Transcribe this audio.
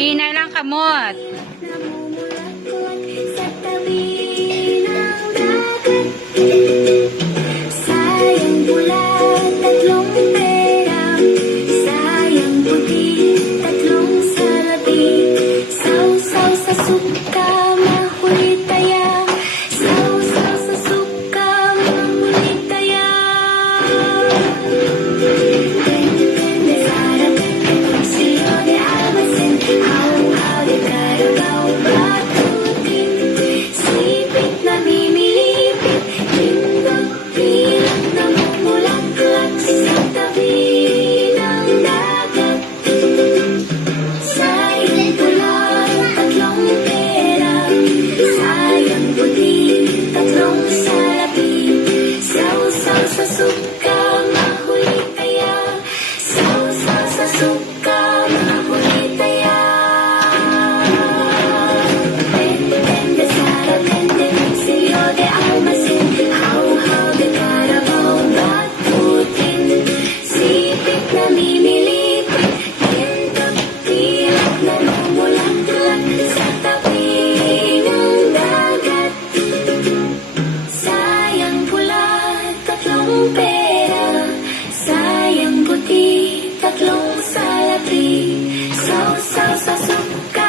Pinay lang kamot. Sa tabi ng dagat, sayang pula, tatlong pera, sayang puti, tatlong salapi, sausaw sa suka, mahuli taya, sausaw sa suka, mahuli taya. Depende sa depende kung sino de almacen, how de Carabao batutin, sipit na mimilipit, lindot pilak na mumulaklak sa tabi ng dagat. Sayang pula, tatlong pera, sayang puti, tatlong salapi, sausaw sa suka, mahuli taya, sausaw sa suka, mahuli taya. Depende sa depende kung sino de almacen, how de Carabao batutin, sipit na mimilipit, lindot pilak na mumulaklak sa tabi ng dagat. Sayang pula, tatlong pera, sayang puti, tatlong salapi, sausaw sa suka,